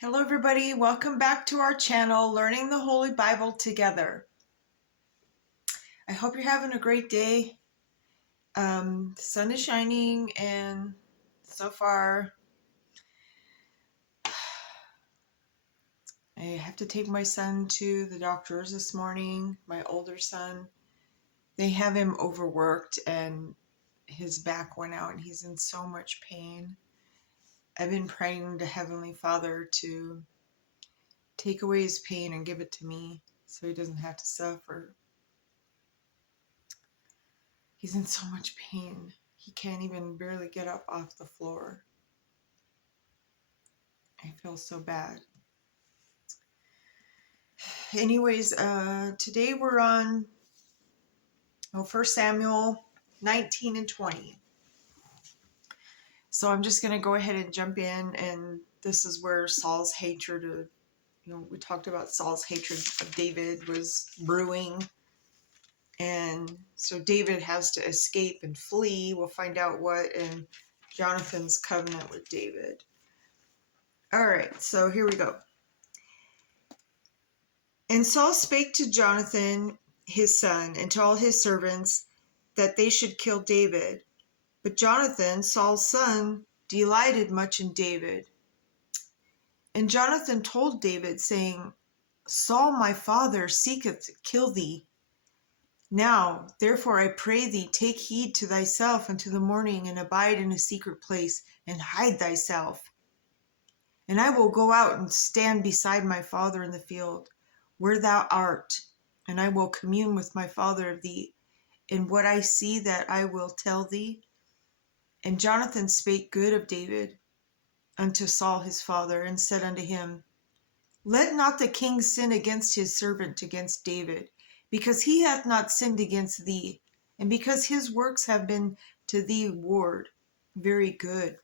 Hello everybody, welcome back to our channel, Learning the Holy Bible Together. I hope you're having a great day. The sun is shining and so far I have to take my son to the doctors this morning, my older son. They have him overworked and his back went out and he's in so much pain. I've been praying to Heavenly Father to take away his pain and give it to me so he doesn't have to suffer. He's in so much pain. He can't even barely get up off the floor. I feel so bad. Anyways, today we're on 1 Samuel 19 and 20. So I'm just going to go ahead and jump in, and this is where Saul's hatred of, we talked about Saul's hatred of David was brewing. And so David has to escape and flee. We'll find out what in Jonathan's covenant with David. All right, so here we go. And Saul spake to Jonathan his son and to all his servants that they should kill David. But Jonathan, Saul's son, delighted much in David. And Jonathan told David, saying, Saul my father seeketh to kill thee. Now, therefore, I pray thee, take heed to thyself unto the morning, and abide in a secret place, and hide thyself. And I will go out and stand beside my father in the field, where thou art, and I will commune with my father of thee, and what I see that I will tell thee. And Jonathan spake good of David unto Saul his father, and said unto him, Let not the king sin against his servant, against David, because he hath not sinned against thee, and because his works have been to thee ward very good.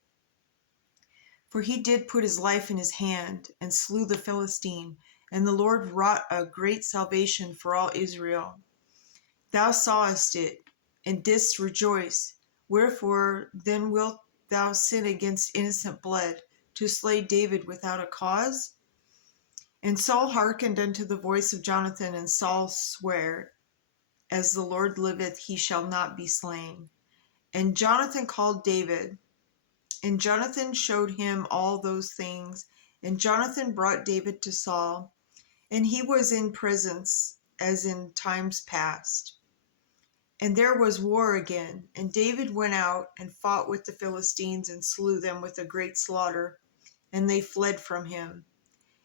For he did put his life in his hand, and slew the Philistine, and the Lord wrought a great salvation for all Israel. Thou sawest it, and didst rejoice. Wherefore then wilt thou sin against innocent blood, to slay David without a cause? And Saul hearkened unto the voice of Jonathan, and Saul sware, As the Lord liveth, he shall not be slain. And Jonathan called David, and Jonathan showed him all those things. And Jonathan brought David to Saul, and he was in presence as in times past. And there was war again, and David went out and fought with the Philistines, and slew them with a great slaughter, and they fled from him.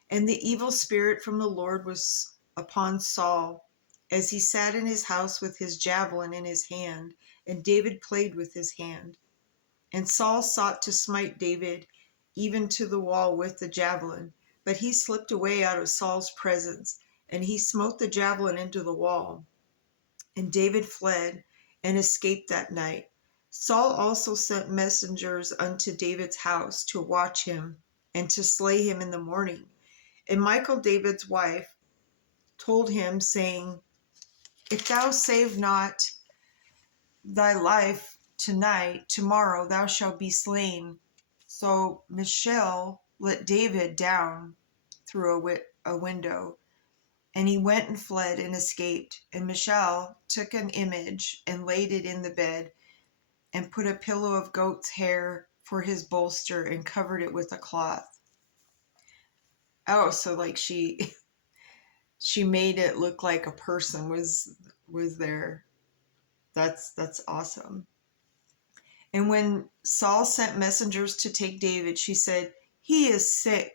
And the evil spirit from the Lord was upon Saul, as he sat in his house with his javelin in his hand, and David played with his hand. And Saul sought to smite David even to the wall with the javelin, but he slipped away out of Saul's presence, and he smote the javelin into the wall. And David fled and escaped that night. Saul also sent messengers unto David's house to watch him and to slay him in the morning. And Michal, David's wife, told him, saying, If thou save not thy life tonight, tomorrow thou shalt be slain. So Michal let David down through a window, and he went and fled and escaped. And Michal took an image and laid it in the bed, and put a pillow of goat's hair for his bolster, and covered it with a cloth. Oh, so like she made it look like a person was there. That's awesome. And when Saul sent messengers to take David, she said, He is sick.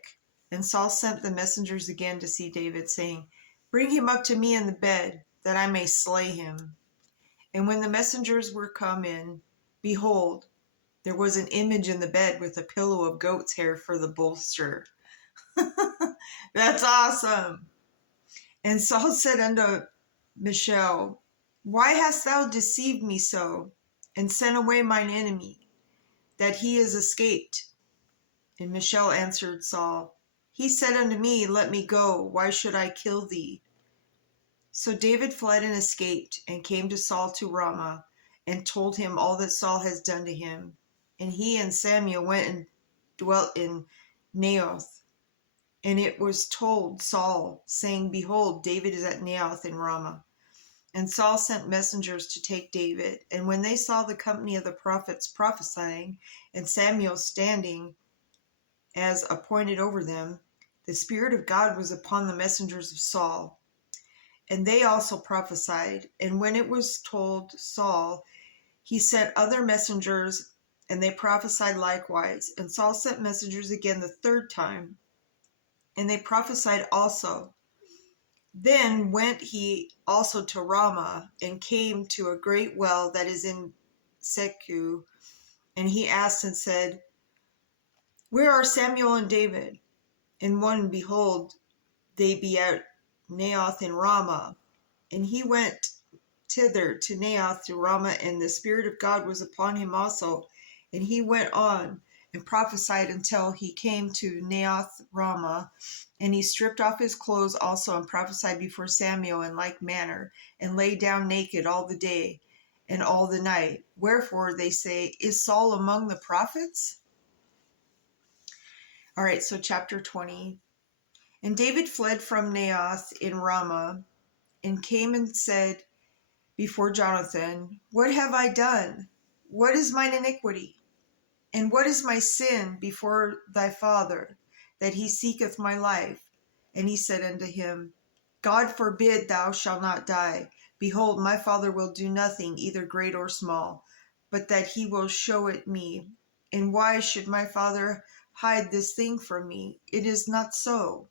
And Saul sent the messengers again to see David, saying, Bring him up to me in the bed, that I may slay him. And when the messengers were come in, behold, there was an image in the bed with a pillow of goat's hair for the bolster. That's awesome. And Saul said unto Michal, Why hast thou deceived me so, and sent away mine enemy, that he is escaped? And Michal answered Saul, He said unto me, Let me go, why should I kill thee? So David fled and escaped, and came to Saul to Ramah, and told him all that Saul has done to him. And he and Samuel went and dwelt in Naioth. And it was told Saul, saying, Behold, David is at Naioth in Ramah. And Saul sent messengers to take David. And when they saw the company of the prophets prophesying, and Samuel standing as appointed over them, the Spirit of God was upon the messengers of Saul. And they also prophesied. And when it was told Saul, he sent other messengers, and they prophesied likewise. And Saul sent messengers again the third time, and they prophesied also. Then went he also to Ramah, and came to a great well that is in Secu. And he asked and said, Where are Samuel and David? And one, behold, they be at Naioth in Ramah. And he went thither to Naioth to Ramah, and the Spirit of God was upon him also. And he went on and prophesied until he came to Naioth Ramah. And he stripped off his clothes also, and prophesied before Samuel in like manner, and lay down naked all the day and all the night. Wherefore they say, Is Saul among the prophets? All right, so chapter 20. And David fled from Naioth in Ramah, and came and said before Jonathan, What have I done? What is mine iniquity? And what is my sin before thy father, that he seeketh my life? And he said unto him, God forbid thou shalt not die. Behold, my father will do nothing, either great or small, but that he will show it me. And why should my father hide this thing from me? It is not so.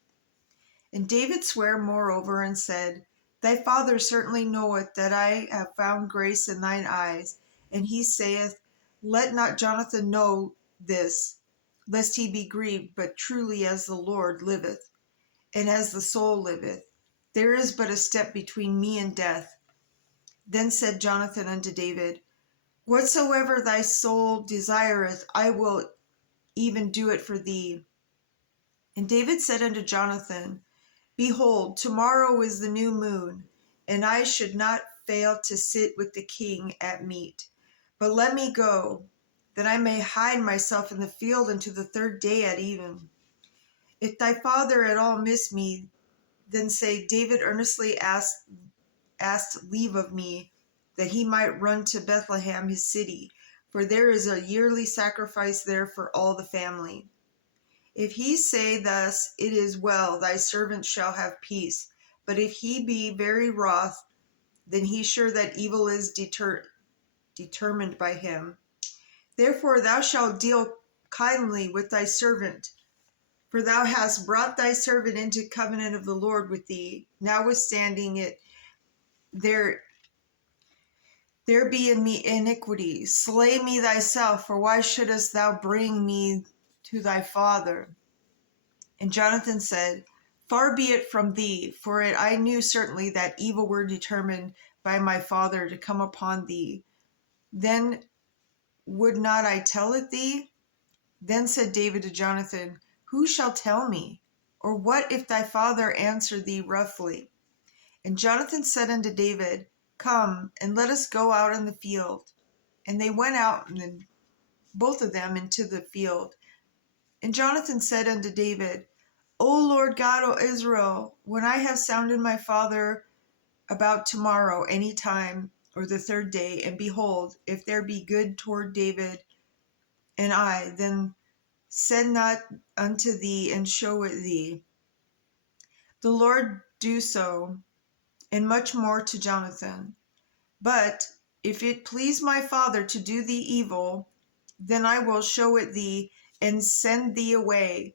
And David sware moreover, and said, Thy father certainly knoweth that I have found grace in thine eyes. And he saith, Let not Jonathan know this, lest he be grieved, but truly as the Lord liveth, and as the soul liveth, there is but a step between me and death. Then said Jonathan unto David, Whatsoever thy soul desireth, I will even do it for thee. And David said unto Jonathan, Behold, tomorrow is the new moon, and I should not fail to sit with the king at meat. But let me go, that I may hide myself in the field unto the third day at even. If thy father at all miss me, then say, David earnestly asked leave of me, that he might run to Bethlehem his city, for there is a yearly sacrifice there for all the family. If he say thus, It is well, thy servant shall have peace. But if he be very wroth, then he sure that evil is determined by him. Therefore thou shalt deal kindly with thy servant, for thou hast brought thy servant into covenant of the Lord with thee. Notwithstanding it, there be in me iniquity. Slay me thyself, for why shouldest thou bring me to thy father? And Jonathan said, Far be it from thee, for I knew certainly that evil were determined by my father to come upon thee. Then would not I tell it thee? Then said David to Jonathan, Who shall tell me? Or what if thy father answer thee roughly? And Jonathan said unto David, Come, and let us go out in the field. And they went out, and both of them into the field. And Jonathan said unto David, O Lord God, O Israel, when I have sounded my father about tomorrow, any time, or the third day, and behold, if there be good toward David and I, then send not unto thee, and show it thee. The Lord do so, and much more to Jonathan. But if it please my father to do thee evil, then I will show it thee, and send thee away,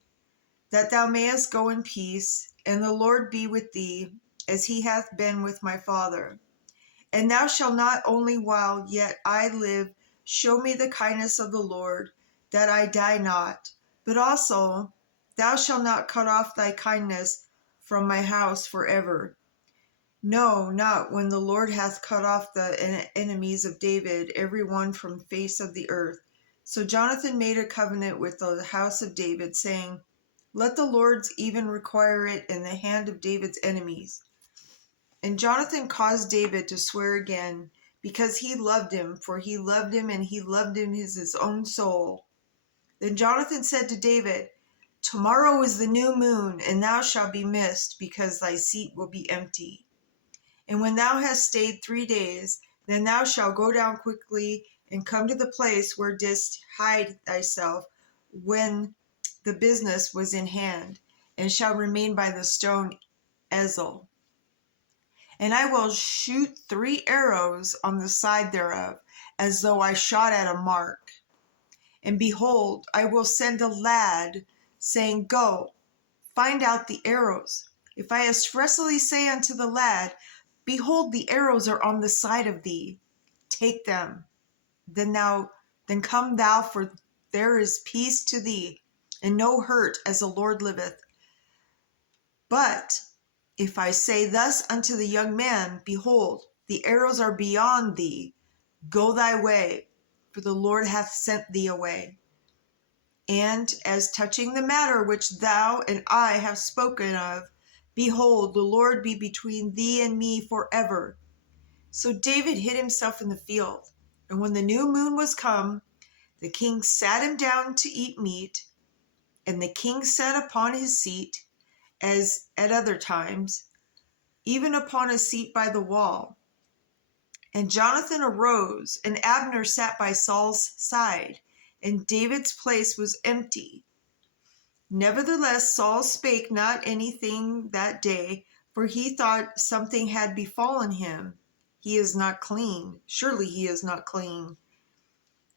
that thou mayest go in peace, and the Lord be with thee, as he hath been with my father. And thou shalt not only while yet I live show me the kindness of the Lord, that I die not, but also thou shalt not cut off thy kindness from my house forever. No, not when the Lord hath cut off the enemies of David, every one from the face of the earth. So Jonathan made a covenant with the house of David, saying, Let the Lord even require it in the hand of David's enemies. And Jonathan caused David to swear again, because he loved him, for he loved him, and he loved him as his own soul. Then Jonathan said to David, Tomorrow is the new moon, and thou shalt be missed, because thy seat will be empty. And when thou hast stayed 3 days, then thou shalt go down quickly and come to the place where didst hide thyself when the business was in hand, and shall remain by the stone Ezel. And I will shoot 3 arrows on the side thereof, as though I shot at a mark. And behold, I will send a lad, saying, Go, find out the arrows. If I expressly say unto the lad, Behold, the arrows are on the side of thee, take them. Then come thou, for there is peace to thee, and no hurt, as the Lord liveth. But if I say thus unto the young man, Behold, the arrows are beyond thee, go thy way, for the Lord hath sent thee away. And as touching the matter which thou and I have spoken of, behold, the Lord be between thee and me forever. So David hid himself in the field. And when the new moon was come, the king sat him down to eat meat, and the king sat upon his seat, as at other times, even upon a seat by the wall. And Jonathan arose, and Abner sat by Saul's side, and David's place was empty. Nevertheless, Saul spake not anything that day, for he thought something had befallen him. He is not clean. Surely he is not clean.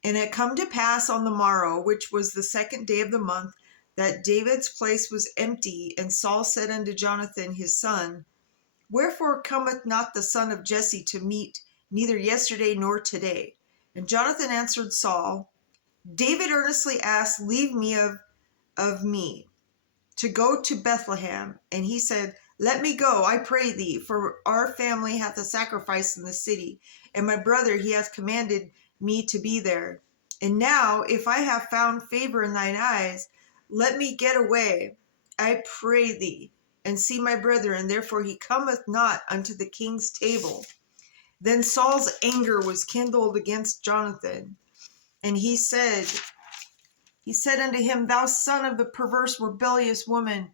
And it come to pass on the morrow, which was the 2nd day of the month, that David's place was empty. And Saul said unto Jonathan his son, Wherefore cometh not the son of Jesse to meat, neither yesterday nor today? And Jonathan answered Saul, David earnestly asked leave me of me to go to Bethlehem. And he said, Let me go, I pray thee, for our family hath a sacrifice in the city, and my brother he hath commanded me to be there. And now, if I have found favor in thine eyes, let me get away, I pray thee, and see my brother, and therefore he cometh not unto the king's table. Then Saul's anger was kindled against Jonathan, and he said unto him, Thou son of the perverse rebellious woman,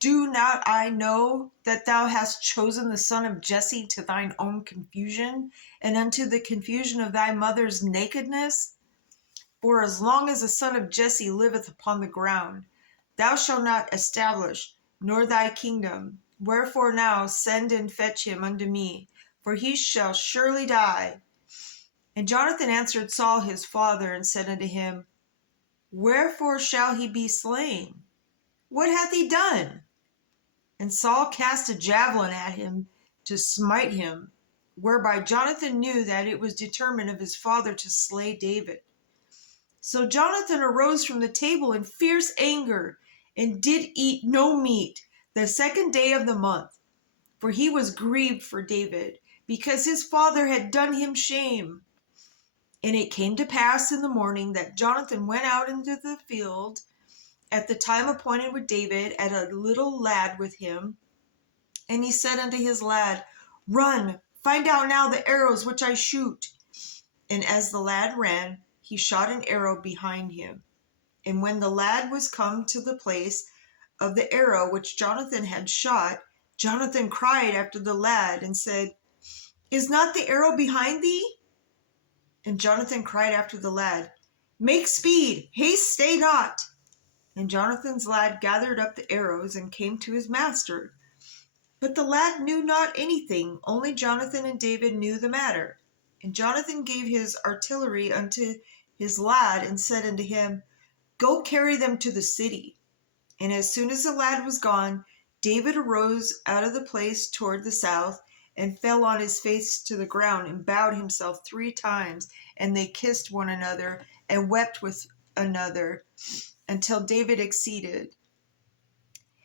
do not I know that thou hast chosen the son of Jesse to thine own confusion, and unto the confusion of thy mother's nakedness? For as long as the son of Jesse liveth upon the ground, thou shalt not establish, nor thy kingdom. Wherefore now send and fetch him unto me, for he shall surely die. And Jonathan answered Saul his father, and said unto him, Wherefore shall he be slain? What hath he done? And Saul cast a javelin at him to smite him, whereby Jonathan knew that it was determined of his father to slay David. So Jonathan arose from the table in fierce anger, and did eat no meat the 2nd day of the month, for he was grieved for David, because his father had done him shame. And it came to pass in the morning that Jonathan went out into the field at the time appointed with David, and a little lad with him. And he said unto his lad, Run, find out now the arrows which I shoot. And as the lad ran, he shot an arrow behind him. And when the lad was come to the place of the arrow which Jonathan had shot, Jonathan cried after the lad, and said, Is not the arrow behind thee? And Jonathan cried after the lad, Make speed, haste, stay not. And Jonathan's lad gathered up the arrows, and came to his master. But the lad knew not anything, only Jonathan and David knew the matter. And Jonathan gave his artillery unto his lad, and said unto him, Go carry them to the city. And as soon as the lad was gone, David arose out of the place toward the south, and fell on his face to the ground, and bowed himself 3 times. And they kissed one another, and wept with another, until David exceeded.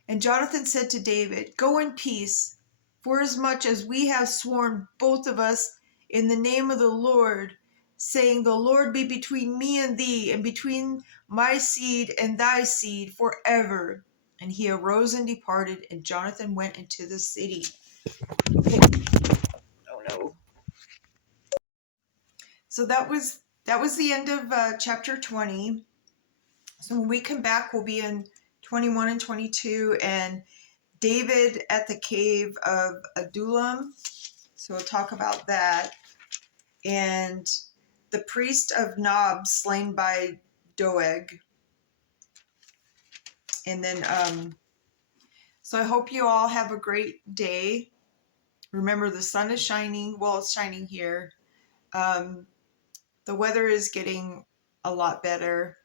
And Jonathan said to David, Go in peace, forasmuch as we have sworn both of us in the name of the Lord, saying, The Lord be between me and thee, and between my seed and thy seed forever. And he arose and departed, and Jonathan went into the city. Oh no. So that was the end of chapter 20. So when we come back, we'll be in 21 and 22, and David at the cave of Adullam. So we'll talk about that. And the priest of Nob slain by Doeg. And then, so I hope you all have a great day. Remember, the sun is shining. Well, it's shining here. The weather is getting a lot better.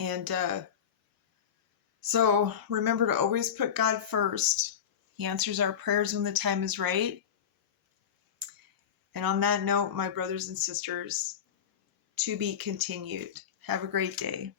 And so remember to always put God first. He answers our prayers when the time is right. And on that note, my brothers and sisters, to be continued. Have a great day.